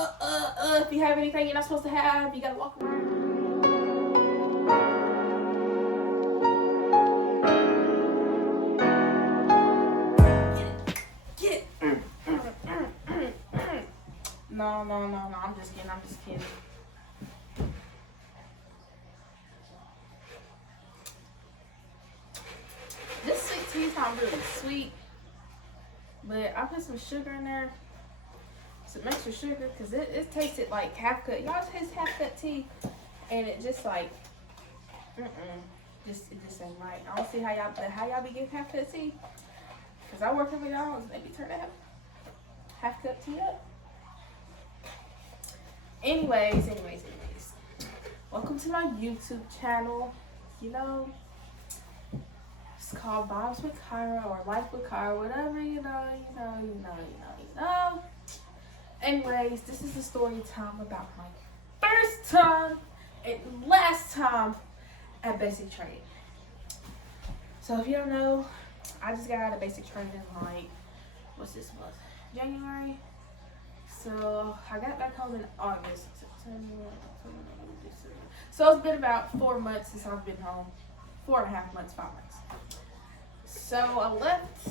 If you have anything you're not supposed to have, you gotta walk around. Get it. No. I'm just kidding. This sweet tea is not really sweet, but I put some sugar in there, some extra sugar, because it tasted like half cut. Y'all taste half cut tea, and it just like, it just ain't right. I don't see how y'all be getting half cut tea, because I work in McDonald's and they be turning half cut tea up. Anyways, welcome to my YouTube channel. You know, it's called Vibeswkyria or Life with Kyra, whatever, you know. Anyways, this is a story time about my first time and last time at basic training. So if you don't know, I just got out of basic training like, what's this month? January. So I got back home in August, September, October, November, December. So it's been about 4 months since I've been home. 4.5 months, 5 months. So I left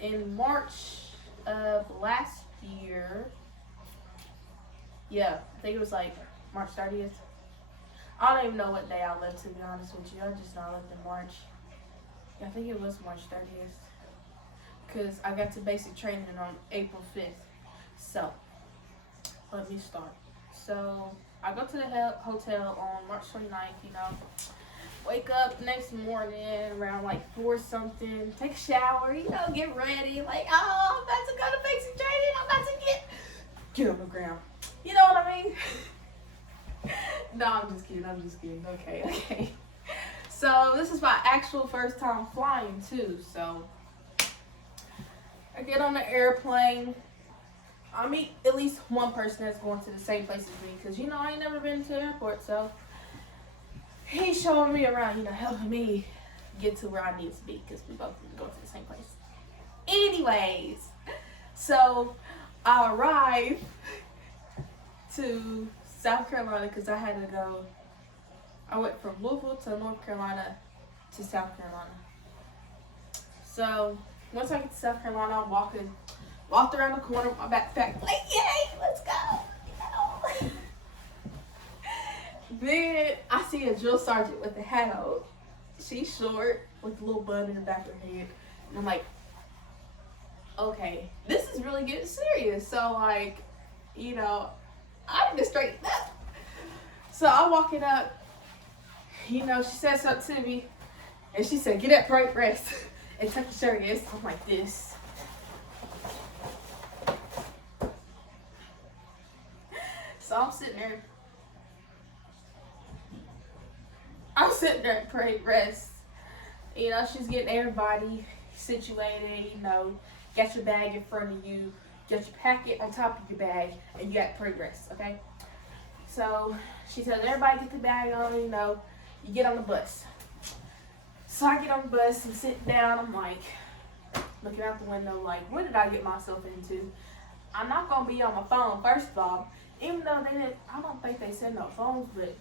in March of last year. Yeah, I think it was like March 30th. I don't even know what day I left, to be honest with you. I just know I left in March. Yeah, I think it was March 30th. Because I got to basic training on April 5th. So, let me start. So, I go to the hotel on March 29th, you know. Wake up the next morning around like 4 something. Take a shower, you know, get ready. Like, oh, I'm about to go to basic training. I'm about to get on the ground. You know what I mean? No, I'm just kidding. Okay. So, this is my actual first time flying, too. So, I get on the airplane. I meet at least one person that's going to the same place as me, because, you know, I ain't never been to the airport, so he's showing me around, you know, helping me get to where I need to be, because we both need to go to the same place. Anyways, so I arrived to South Carolina, because I had to go, I went from Louisville to North Carolina to South Carolina. So once I get to South Carolina, I'm walked around the corner with my backpack, like, yay, let's go, you know. Then I see a drill sergeant with a hat on. She's short, with a little bun in the back of her head. And I'm like, okay, this is really getting serious. So, like, you know, I need to straighten up. So I'm walking up, you know, she said something to me, and she said, get up, right, rest, and tuck your shirt in. So I'm like this. So I'm sitting there at parade rest. You know, she's getting everybody situated, you know, got your bag in front of you, got your packet on top of your bag, and you got parade rest, okay? So she tells everybody get the bag on, you know, you get on the bus. So I get on the bus and sit down, I'm like, looking out the window like, what did I get myself into? I'm not gonna be on my phone, first of all. Even though they didn't, I don't think they said no phones, but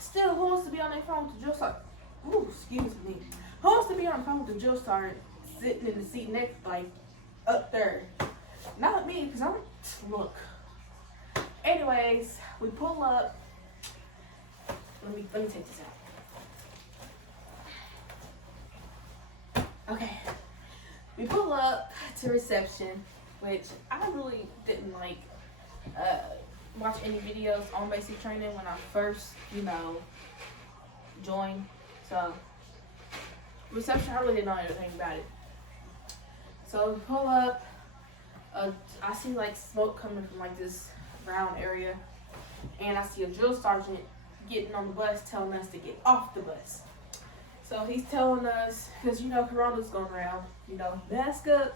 still, who wants to be on their phone with the drill sergeant? Ooh, excuse me. Who wants to be on the phone with the drill sergeant sitting in the seat next, like, up there? Not me, because look. Anyways, we pull up. Let me take this out. Okay. We pull up to reception, which I really didn't like, watch any videos on basic training when I first, you know, joined. So, reception, I really didn't know anything about it. So, we pull up. I see, like, smoke coming from, like, this round area. And I see a drill sergeant getting on the bus telling us to get off the bus. So, he's telling us, because, you know, Corona's going around, you know, mask up.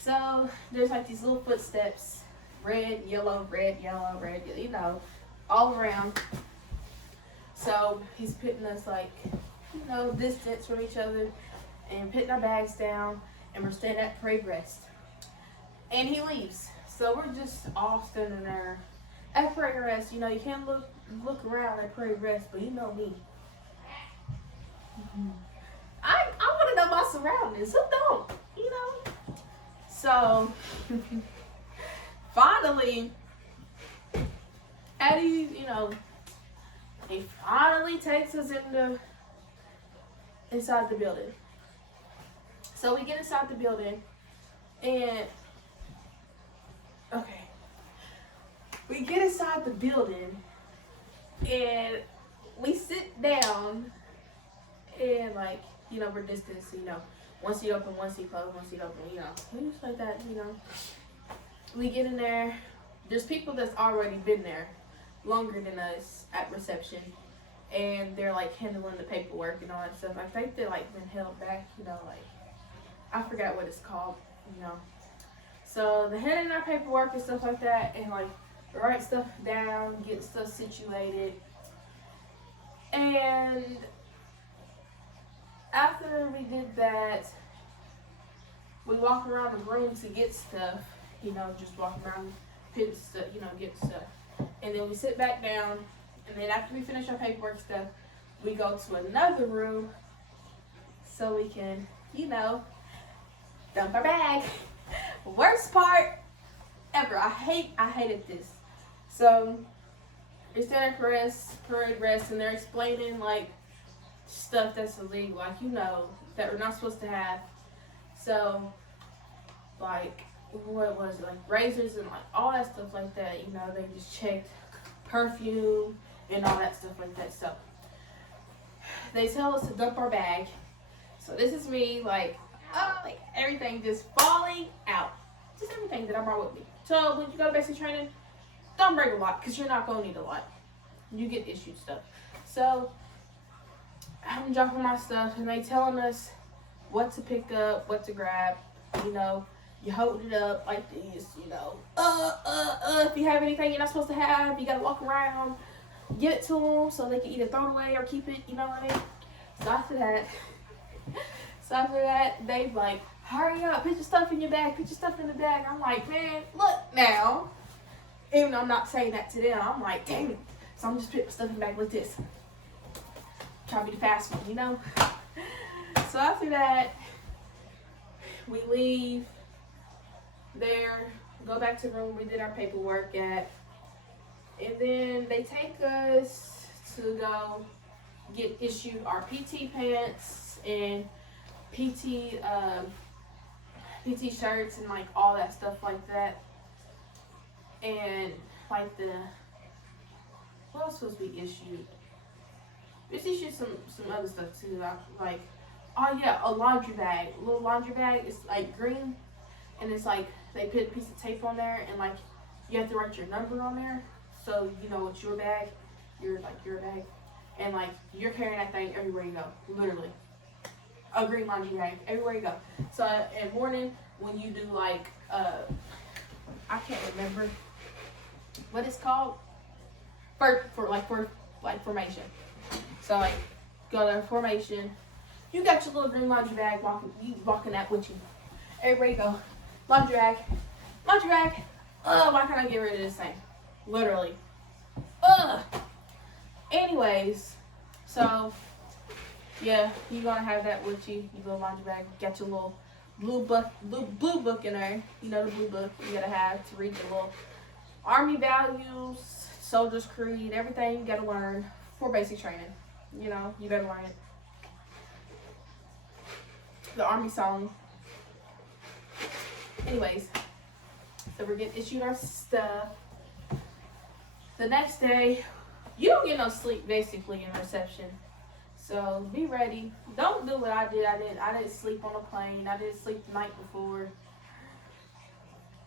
So, there's, like, these little footsteps. Red, yellow, you know, all around. So he's putting us like, you know, distance from each other and putting our bags down, and we're standing at parade rest. And he leaves. So we're just all standing there at parade rest. You know, you can't look around at parade rest, but you know me. I want to know my surroundings. Who don't? You know. So finally, Eddie, you know, he finally takes us inside the building. So we get inside the building, and okay, we get inside the building, and we sit down, and like, you know, we're distance, you know, one seat open, one seat closed, one seat open, you know, we just like that, you know. We get in there. There's people that's already been there longer than us at reception, and they're like handling the paperwork and all that stuff. I think they're like been held back, you know, like I forgot what it's called, you know. So they're handling our paperwork and stuff like that, and like write stuff down, get stuff situated, and after we did that, we walk around the room to get stuff, you know, just walk around, pick stuff, you know, get stuff. And then we sit back down, and then after we finish our paperwork stuff, we go to another room so we can, you know, dump our bag. Worst part ever. I hated this. So we stand at parade rest, and they're explaining like stuff that's illegal, like, you know, that we're not supposed to have. So like, what was it, like razors and like all that stuff like that, you know, they just checked perfume and all that stuff like that. So they tell us to dump our bag. So this is me, like, oh, like everything just falling out, just everything that I brought with me. So when you go to basic training, don't bring a lot, because you're not gonna need a lot. You get issued stuff. So I'm dropping my stuff, and they telling us what to pick up, what to grab, you know. You hold it up like this, you know. If you have anything you're not supposed to have, you gotta walk around, get it to them so they can either throw it away or keep it, you know what I mean? So after that, they like, hurry up, put your stuff in your bag, put your stuff in the bag. I'm like, man, look now. Even though I'm not saying that to them, I'm like, dang it. So I'm just putting my stuff in the bag like this. Try to be the fast one, you know? So after that, we leave there, go back to the room we did our paperwork at, and then they take us to go get issued our PT pants and PT shirts and like all that stuff like that, and like what else was we issued? We issued some other stuff too, like, oh yeah, a laundry bag, a little laundry bag. It's like green, and it's like they put a piece of tape on there, and like you have to write your number on there, so you know it's your bag, your bag, and like you're carrying that thing everywhere you go, literally. A green laundry bag everywhere you go. So in the morning when you do like I can't remember what it's called, for formation. So like go to formation, you got your little green laundry bag, walking that with you everywhere you go. Laundry bag. Why can't I get rid of this thing? Literally. Anyways, so yeah, you're gonna have that with you. You go laundry bag, got your little blue book in there. You know the blue book you gotta have to read the little Army values, Soldier's Creed, everything you gotta learn for basic training. You know, you better learn it. The Army song. Anyways, so we're getting issued our stuff. The next day, you don't get no sleep basically in reception. So be ready. Don't do what I did. I didn't sleep on a plane. I didn't sleep the night before.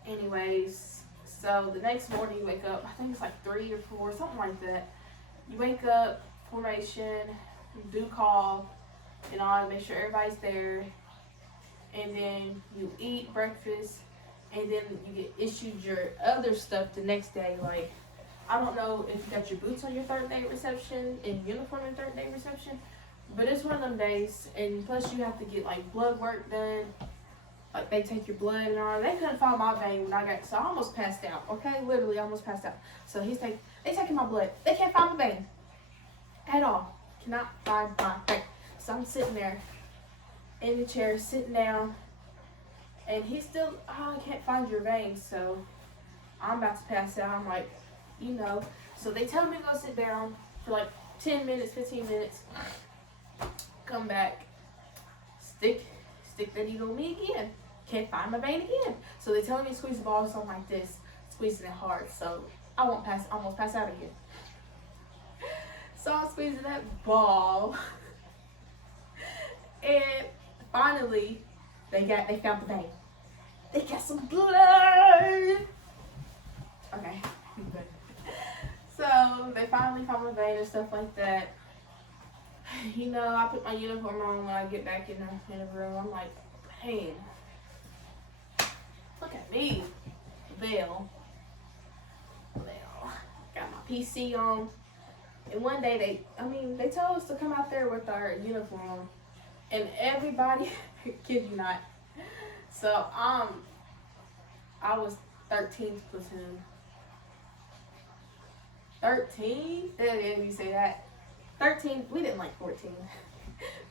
Anyways, so the next morning you wake up, I think it's like 3 or 4, something like that. You wake up, formation, do call, and all, make sure everybody's there. And then you eat breakfast, and then you get issued your other stuff the next day. Like, I don't know if you got your boots on your third day reception and uniform on third day reception, but it's one of them days. And plus you have to get like blood work done Like, they take your blood and all. They couldn't find my vein when I got, so I almost passed out, okay? Literally almost passed out. So they taking my blood. They can't find my vein at all. Cannot find my vein. So I'm sitting there in the chair, sitting down, and he's still, I can't find your vein. So I'm about to pass out. I'm like, you know. So they tell me to go sit down for like 10 minutes, 15 minutes. Come back, stick the needle on me again. Can't find my vein again. So they tell me to squeeze the ball or something like this, squeezing it hard, so I won't almost pass out again. So I'm squeezing that ball, and finally they found the vein. They got some blood. Okay, so they finally found my vein and stuff like that. You know, I put my uniform on when I get back in the room. I'm like, dang, look at me. Veil. Got my PC on. And one day they told us to come out there with our uniform on. And everybody, kid you not. So, I was 13th platoon. 13? Didn't you say that? 13, we didn't like 14.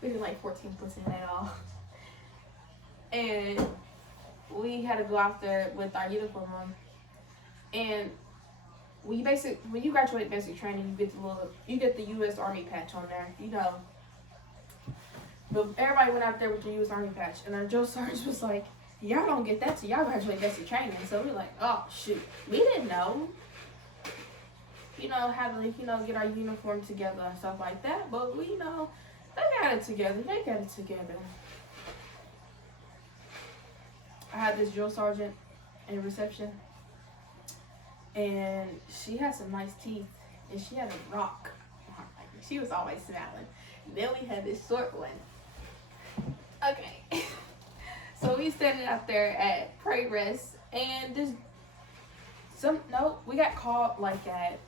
We didn't like 14 platoon at all. And we had to go out there with our uniform on. And when you graduate basic training, you get the U.S. Army patch on there, you know. But everybody went out there with the U.S. Army patch, and our drill sergeant was like, y'all don't get that till y'all graduate basic training. So we're like, oh shoot, we didn't know. You know, how to, get our uniform together and stuff like that. But we, they got it together. I had this drill sergeant in reception, and she had some nice teeth, and she had a rock. She was always smiling. And then we had this short one. Okay. So we standing out there at pray rest, and we got called like at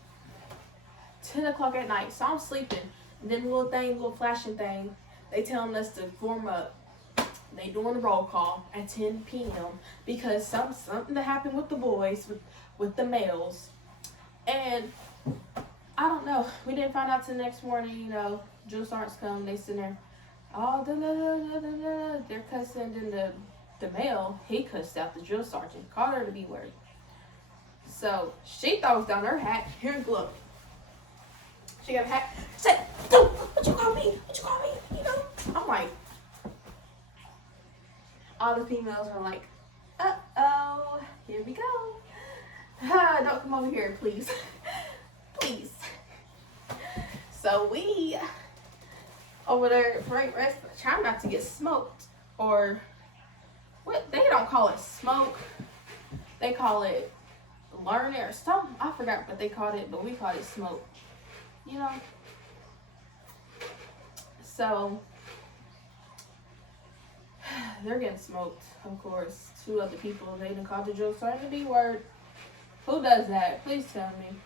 10 o'clock at night, so I'm sleeping. And then the little flashing thing, they telling us to form up. They doing a roll call at 10 p.m. because something that happened with the boys, with the males. And I don't know. We didn't find out till the next morning, drill sergeants come, they sitting there, they're cussing. Then the male, he cussed out the drill sergeant, called her to be word. So she throws down her hat, here's glove. She got a hat, said, what you call me? I'm like, all the females are like, uh-oh, here we go. Don't come over here, please. Please. So we, over there at break rest, trying not to get smoked. Or, what, they don't call it smoke. They call it learning or something. I forgot what they called it, but we called it smoke. So, they're getting smoked, of course. 2 other people, they done called the drill sergeant to be word. Who does that? Please tell me.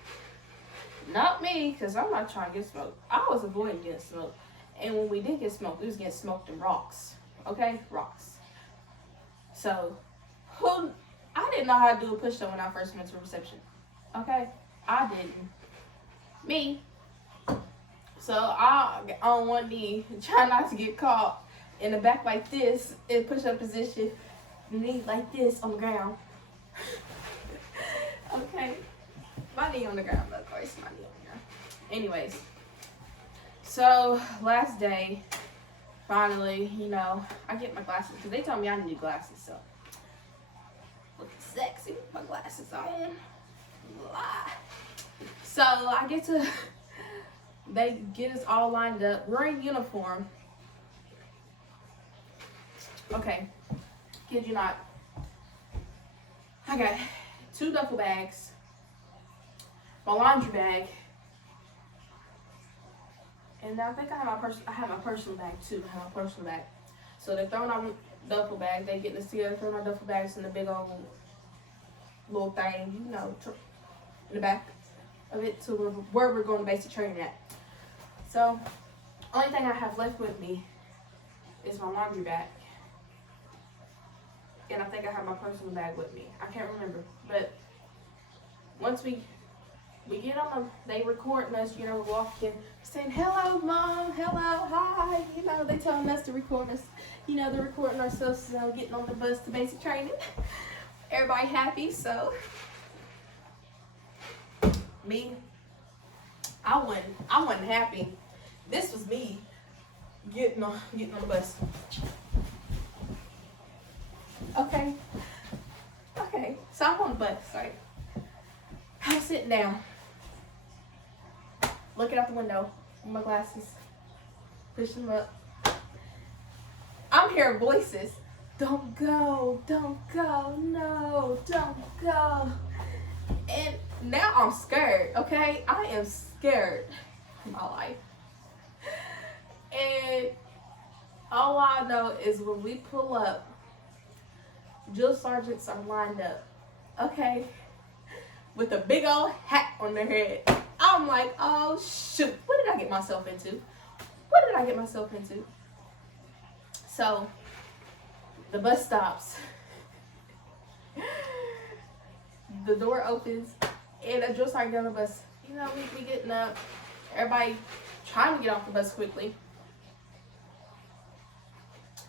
Not me, because I'm not trying to get smoked. I was avoiding getting smoked. And when we did get smoked, we was getting smoked in rocks. Okay? Rocks. So, I didn't know how to do a push-up when I first went to reception. Okay? I didn't. Me. So, I on one knee, try not to get caught in the back like this, in push-up position, knee like this on the ground. Okay. My knee on the ground, of course, my knee on the ground. Anyways, so last day, finally, I get my glasses, because they told me I need glasses, so looking sexy with my glasses on. So I get to, they get us all lined up. We're in uniform. Okay, kid you not. I got 2 duffel bags, my laundry bag, and I think I have my personal bag too. So they're throwing our duffel bag. They getting us together, throwing our duffel bags in the big old little thing, in the back of it to where we're going to basic training at. So, only thing I have left with me is my laundry bag. and I think I have my personal bag with me. I can't remember, but once we get on them, they recording us, you know, we're walking, saying, hello, Mom, hello, hi, you know, they telling us to record us, you know, they're recording ourselves, so getting on the bus to basic training. Everybody happy, so me, I wasn't happy. This was me getting on the bus. Okay, so I'm on the bus, right? I'm sitting down, looking out the window with my glasses, pushing them up. I'm hearing voices. Don't go, no, don't go. And now I'm scared, okay? I am scared in my life. And all I know is when we pull up, drill sergeants are lined up, okay? With a big old hat on their head. I'm like, oh shoot, what did I get myself into? So, the bus stops. The door opens, and a drill sergeant on the bus. You know, we getting up. Everybody trying to get off the bus quickly.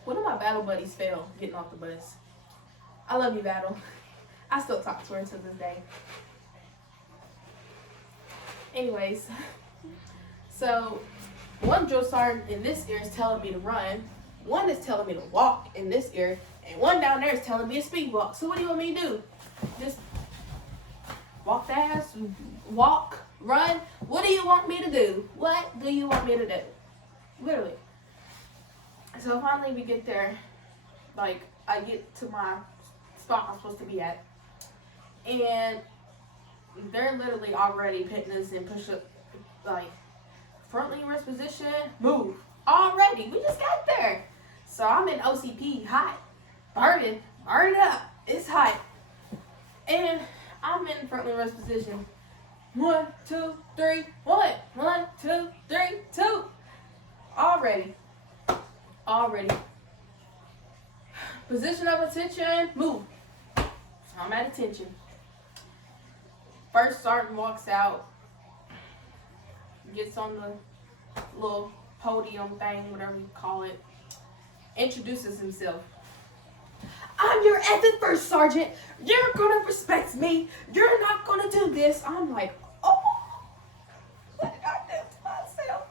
One of my battle buddies fell getting off the bus. I love you, Battle. I still talk to her to this day. Anyways, so one drill sergeant in this ear is telling me to run, one is telling me to walk in this ear, and one down there is telling me to speed walk. So what do you want me to do? Just walk fast, walk, run? What do you want me to do? What do you want me to do? Literally. So finally we get there, like I get to my spot I'm supposed to be at, and they're literally already putting us in push-up, like, front lean rest position, move. Already, we just got there. So I'm in OCP, hot, burning up, it's hot. And I'm in front lean rest position. 1, 2, 3, 1. 1, 2, 3, 2. Already. Position of attention, move. So I'm at attention. First sergeant walks out, gets on the little podium thing, whatever you call it, introduces himself. I'm your effing first sergeant. You're gonna respect me. You're not gonna do this. I'm like, oh, what did I do to myself?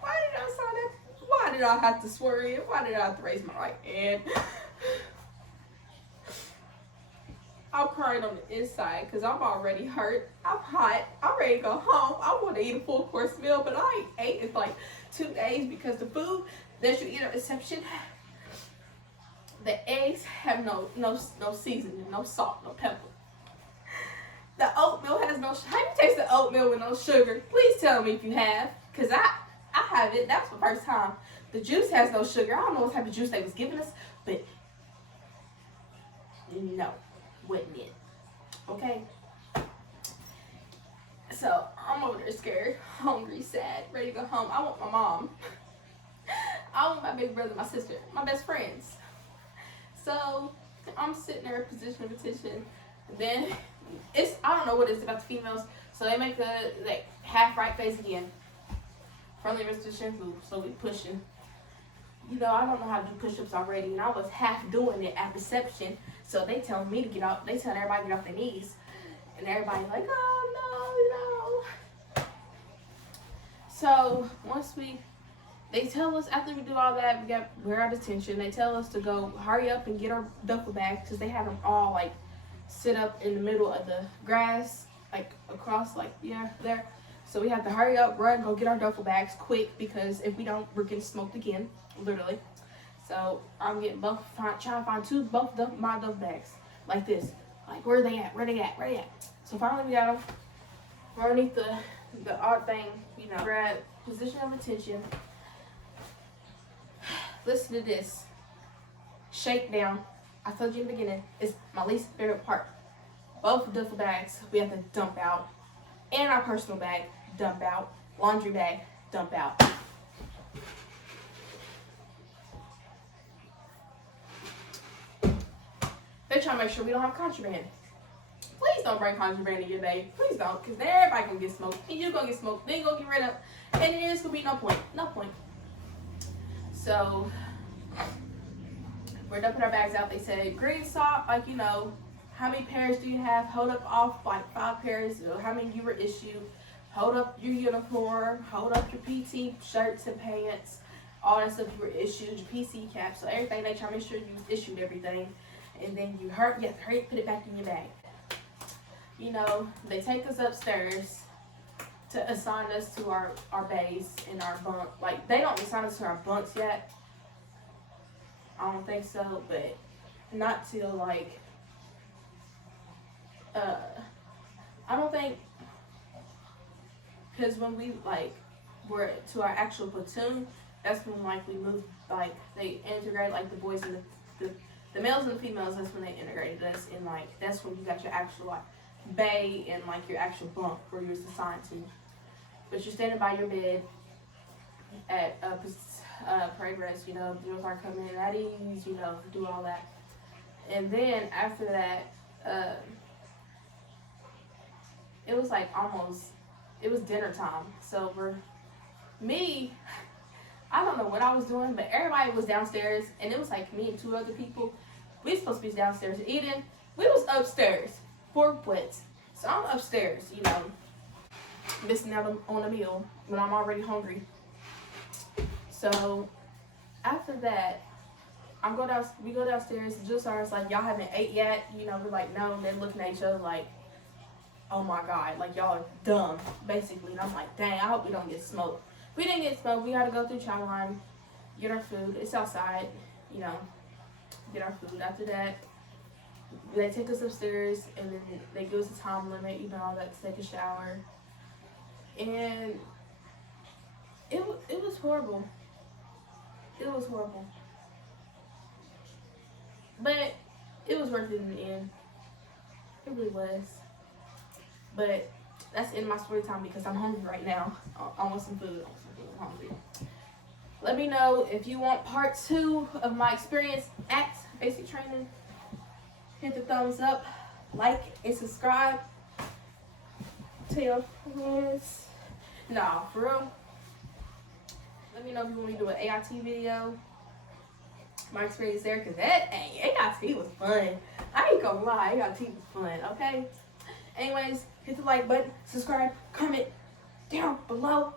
Why did I sign it? Why did I have to swear in? Why did I have to raise my right hand? I'm crying on the inside because I'm already hurt. I'm hot. I'm ready to go home. I want to eat a full course meal, but I ain't ate in like 2 days because the food that you eat at reception, the eggs have no seasoning, no salt, no pepper. The oatmeal has no. Have you tasted oatmeal with no sugar? Please tell me if you have, because I have it. That's the first time. The juice has no sugar. I don't know what type of juice they was giving us, but no. Wasn't it? Okay. So I'm over there scared, hungry, sad, ready to go home. I want my mom. I want my big brother, my sister, my best friends. So I'm sitting there in position of attention. Then I don't know what it is about the females. So they make the like half right face again. Friendly resistance move. So we pushing. You know, I don't know how to do push-ups already, and I was half doing it at reception. So they telling me to get off. They telling everybody to get off their knees, and everybody like, oh no. So once they tell us after we do all that, we're at attention. They tell us to go hurry up and get our duffel bags because they have them all like sit up in the middle of the grass, like across, like there. So we have to hurry up, run, go get our duffel bags quick because if we don't, we're getting smoked again. Literally. So I'm getting trying to find both my duffel bags like this. Like where are they at? So finally we got them. We're underneath the odd thing, you know. We're at position of attention. Listen to this. Shakedown. I told you in the beginning, it's my least favorite part. Both duffel bags we have to dump out. And our personal bag, dump out. Laundry bag, dump out. They're trying to make sure we don't have contraband. Please don't bring contraband in your day. Please don't, because then everybody gonna get smoked. And you gonna get smoked. Then you gonna get rid of. And then there's gonna be no point. No point. So we're dumping our bags out. They said green sock, like, you know, how many pairs do you have? Hold up off like 5 pairs. How many you were issued? Hold up your uniform. Hold up your PT shirts and pants. All that stuff you were issued. Your PC cap. So everything, they try to make sure you issued everything. And then you have to hurry put it back in your bag. You know, they take us upstairs to assign us to our bays and our bunk. Like, they don't assign us to our bunks yet. I don't think so, but not till like, I don't think, because when we like were to our actual platoon, that's when like we moved, like they integrate like the boys and the males and the females. That's when they integrated us, and like that's when you got your actual like bay and like your actual bunk where you're assigned to. But you're standing by your bed at parade rest, you know, drills are coming in at ease, you know, do all that. And then after that, it was like it was dinner time. So I don't know what I was doing, but everybody was downstairs, and it was like me and 2 other people. We were supposed to be downstairs eating. We was upstairs, 4 plates. So I'm upstairs, you know, missing out on a meal when I'm already hungry. So after that, we go downstairs, and Jill starts like, y'all haven't ate yet? You know, we're like, no. They're looking at each other like, oh my God, like y'all are dumb, basically. And I'm like, dang, I hope we don't get smoked. We didn't get smoked. We had to go through chow line, get our food. It's outside, you know, get our food. After that, they take us upstairs, and then they give us a time limit, you know, all that, to take a shower. And it was horrible. It was horrible. But it was worth it in the end. It really was. But that's in my story time because I'm hungry right now. I want some food. I'm hungry. Let me know if you want part 2 of my experience at basic training. Hit the thumbs up, like, and subscribe. Tell your friends. Nah, for real. Let me know if you want me to do an AIT video. My experience there, because that AIT was fun. I ain't gonna lie, AIT was fun, okay? Anyways, hit the like button, subscribe, comment down below.